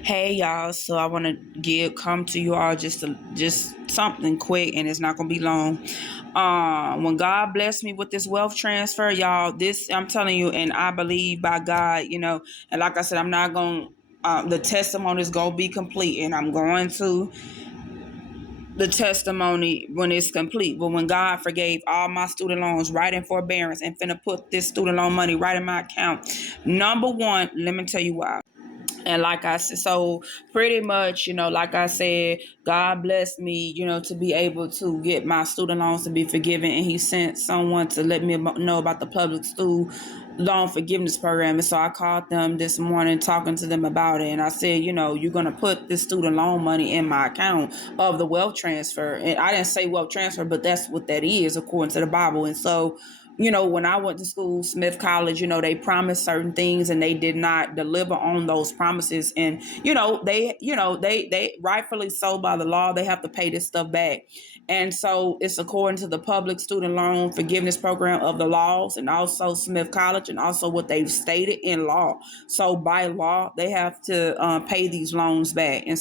Hey y'all, so I want to come to you all just something quick, and it's not gonna be long. When God blessed me with this wealth transfer, y'all, this I'm telling you, and I believe by God, and like I said, I'm not gonna. The testimony is gonna be complete, and I'm going to the testimony when it's complete. But when God forgave all my student loans right in forbearance and finna put this student loan money right in my account, number one, let me tell you why. And like I said, so pretty much, like I said, God blessed me, to be able to get my student loans to be forgiven. And he sent someone to let me know about the public school loan forgiveness program. And so I called them this morning talking to them about it. And I said, you're going to put this student loan money in my account of the wealth transfer. And I didn't say wealth transfer, but that's what that is according to the Bible. And so when I went to school, Smith College, they promised certain things and they did not deliver on those promises. And, they rightfully so by the law, they have to pay this stuff back. And so it's according to the public student loan forgiveness program of the laws and also Smith College and also what they've stated in law. So by law, they have to pay these loans back. And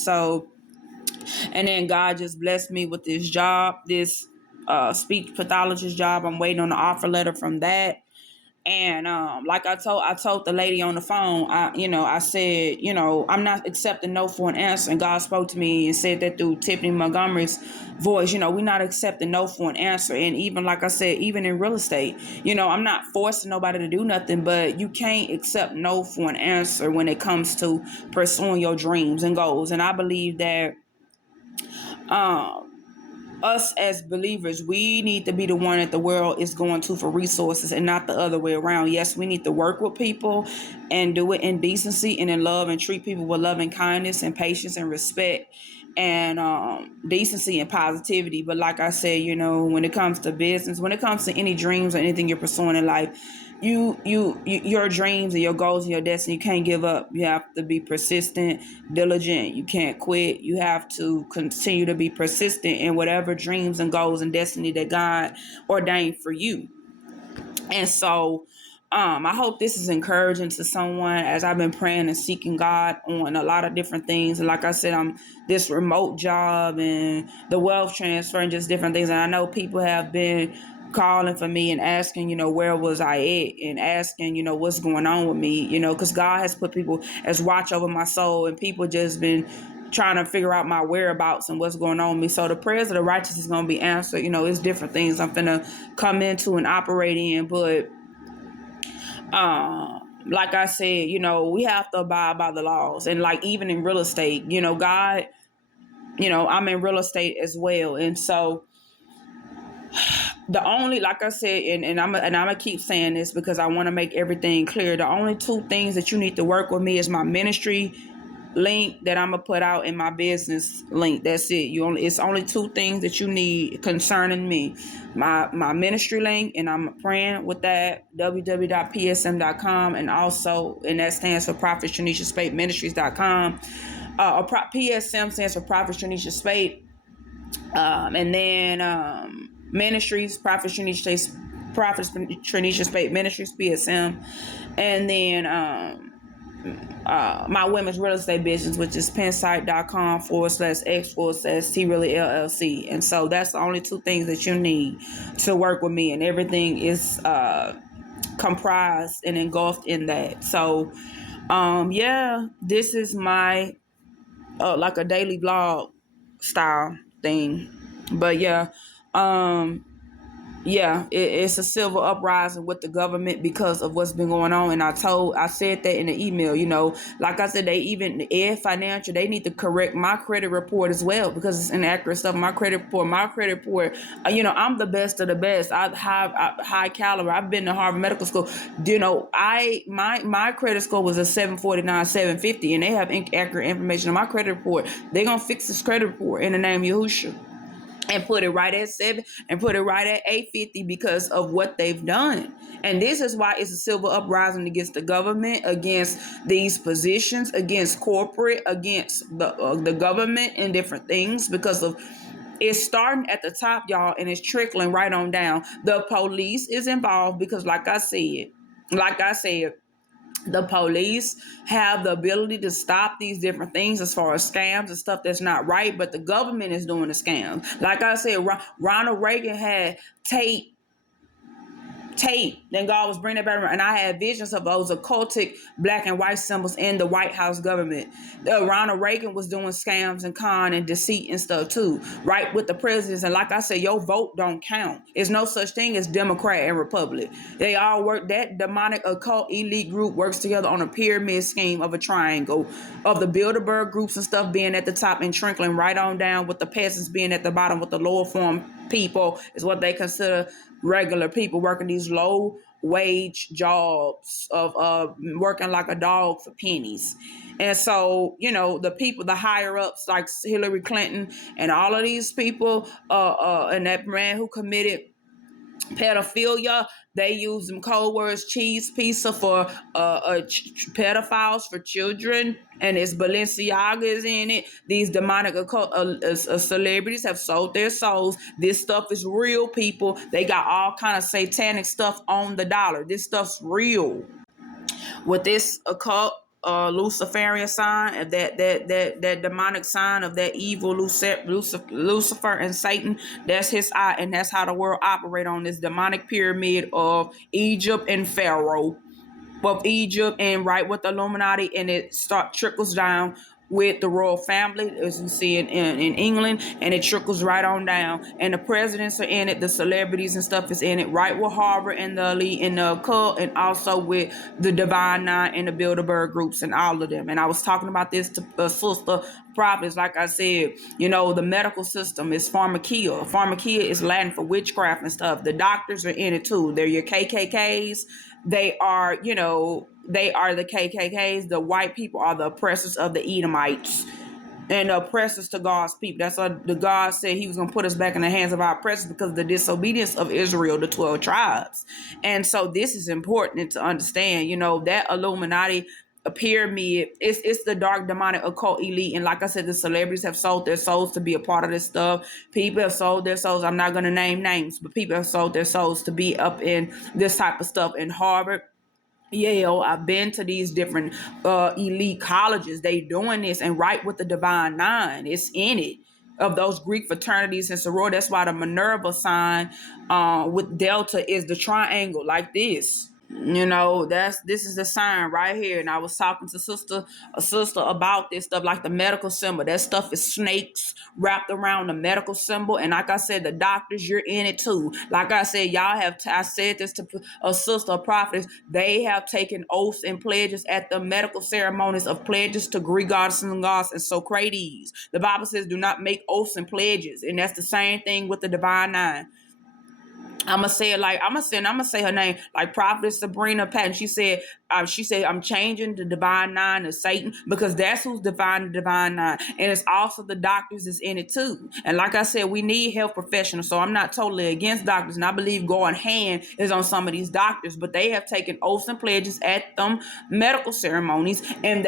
then God just blessed me with this job, this speech pathologist job. I'm waiting on the offer letter from that. And like I told the lady on the phone, I said, I'm not accepting no for an answer. And God spoke to me and said that through Tiffany Montgomery's voice. We're not accepting no for an answer. And even like I said, even in real estate, I'm not forcing nobody to do nothing, but you can't accept no for an answer when it comes to pursuing your dreams and goals. And I believe that um us as believers, we need to be the one that the world is going to for resources and not the other way around. Yes, we need to work with people and do it in decency and in love and treat people with love and kindness and patience and respect and decency and positivity. But like I said, when it comes to business, when it comes to any dreams or anything you're pursuing in life, your dreams and your goals and your destiny, you can't give up. You have to be persistent, diligent. You can't quit. You have to continue to be persistent in whatever dreams and goals and destiny that God ordained for you. And so I hope this is encouraging to someone as I've been praying and seeking God on a lot of different things. And like I said, I'm this remote job and the wealth transfer and just different things. And I know people have been calling for me and asking, where was I at, and asking, what's going on with me, because God has put people as watch over my soul, and people just been trying to figure out my whereabouts and what's going on with me. So the prayers of the righteous is going to be answered. It's different things I'm finna come into and operate in, but like I said, we have to abide by the laws. And like even in real estate, God, I'm in real estate as well. And so the only, like I said, and I'm gonna keep saying this because I want to make everything clear. The only two things that you need to work with me is my ministry link that I'm gonna put out in my business link. That's it. It's only two things that you need concerning me. My ministry link, and I'm praying with that, www.psm.com, and also, and that stands for Prophetess TrineshaSpaight Ministries.com. PSM stands for Prophetess Trinesha Spaight. And then ministries, Prophetess Trinesha Spaight Ministries, PSM. And then my women's real estate business, which is pensite.com/x/T really LLC. And so that's the only two things that you need to work with me, and everything is comprised and engulfed in that. So yeah, this is my like a daily vlog style thing. But it's a civil uprising with the government because of what's been going on. And I said that in the email, like I said, they even Ed Financial, they need to correct my credit report as well because it's inaccurate stuff. My credit report, I'm the best of the best. I have high caliber. I've been to Harvard Medical School. My credit score was a 749, 750, and they have inaccurate information on my credit report. They're going to fix this credit report in the name of Yahushua and put it right at 7 and put it right at 850 because of what they've done. And this is why it's a civil uprising against the government, against these positions, against corporate, against the government and different things, because of it's starting at the top, y'all, and it's trickling right on down. The police is involved because like I said, The police have the ability to stop these different things as far as scams and stuff that's not right, but the government is doing the scams. Like I said, Ronald Reagan had tape. Then God was bringing it back around, and I had visions of those occultic black and white symbols in the White House government. Ronald Reagan was doing scams and con and deceit and stuff too, right, with the presidents. And like I said, your vote don't count. There's no such thing as Democrat and Republic. They all work. That demonic occult elite group works together on a pyramid scheme of a triangle, of the Bilderberg groups and stuff being at the top and trickling right on down, with the peasants being at the bottom, with the lower form people is what they consider regular people working these low wage jobs of working like a dog for pennies. And so, the people, the higher ups like Hillary Clinton and all of these people, and that man who committed pedophilia, they use them code words, cheese pizza for pedophiles for children, and it's Balenciagas in it. These demonic occult celebrities have sold their souls. This stuff is real, people. They got all kind of satanic stuff on the dollar. This stuff's real. With this occult Luciferian sign, that demonic sign of that evil Lucifer and Satan, that's his eye, and that's how the world operate on this demonic pyramid of Egypt and Pharaoh, of Egypt, and right with the Illuminati, and it trickles down with the royal family, as you see in England, and it trickles right on down. And the presidents are in it, the celebrities and stuff is in it, right with Harvard and the elite and the occult, and also with the Divine Nine and the Bilderberg groups and all of them. And I was talking about this to Sister Prophetess, like I said, the medical system is pharmakia. Pharmakia is Latin for witchcraft and stuff. The doctors are in it too. They're your KKKs. They are, they are the KKKs. The white people are the oppressors of the Edomites and the oppressors to God's people. That's what the God said he was going to put us back in the hands of our oppressors because of the disobedience of Israel, the 12 tribes. And so this is important to understand, that Illuminati, a pyramid, it's the dark demonic occult elite. And like I said, the celebrities have sold their souls to be a part of this stuff. People have sold their souls. I'm not going to name names, but people have sold their souls to be up in this type of stuff. In Harvard, Yale, I've been to these different elite colleges. They doing this, and right with the Divine Nine, it's in it, of those Greek fraternities and sororities. That's why the Minerva sign with Delta is the triangle like this. This is the sign right here. And I was talking to a sister about this stuff, like the medical symbol. That stuff is snakes wrapped around the medical symbol. And like I said, the doctors, you're in it too. Like I said, I said this to a sister, a prophetess. They have taken oaths and pledges at the medical ceremonies of pledges to Greek goddesses and gods and Socrates. The Bible says, do not make oaths and pledges. And that's the same thing with the Divine Nine. I'm gonna say her name, like Prophetess Sabrina Patton. She said, I'm changing the Divine Nine to Satan, because that's who's divine, the Divine Nine. And it's also the doctors is in it too. And like I said, we need health professionals. So I'm not totally against doctors. And I believe going hand is on some of these doctors, but they have taken oaths and pledges at them medical ceremonies, and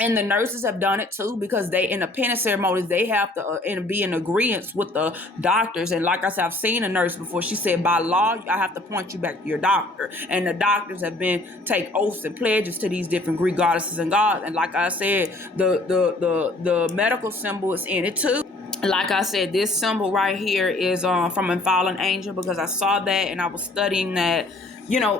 and the nurses have done it too, because they, in the penance ceremonies, they have to be in agreement with the doctors. And like I said, I've seen a nurse before. She said, by law, I have to point you back to your doctor. And the doctors have take oaths and pledges to these different Greek goddesses and gods. And like I said, the medical symbol is in it too. Like I said, this symbol right here is from a fallen angel, because I saw that and I was studying that.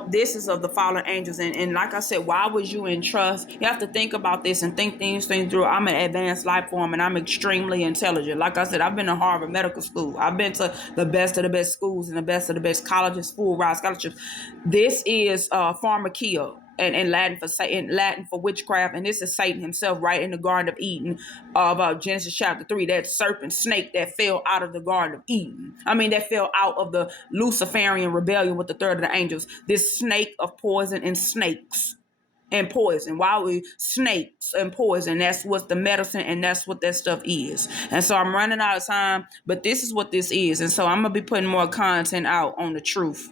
This is of the fallen angels. And like I said, why would you entrust? You have to think about this and think things through. I'm an advanced life form, and I'm extremely intelligent. Like I said, I've been to Harvard Medical School. I've been to the best of the best schools and the best of the best colleges, full ride scholarships. This is pharmakia. And in Latin for witchcraft, and this is Satan himself, right in the Garden of Eden of Genesis chapter 3. That serpent snake that fell out of the Garden of Eden. That fell out of the Luciferian rebellion with the third of the angels. This snake of poison and snakes and poison. Why we snakes and poison? That's what's the medicine, and that's what that stuff is. And so I'm running out of time, but this is what this is. And so I'm gonna be putting more content out on the truth.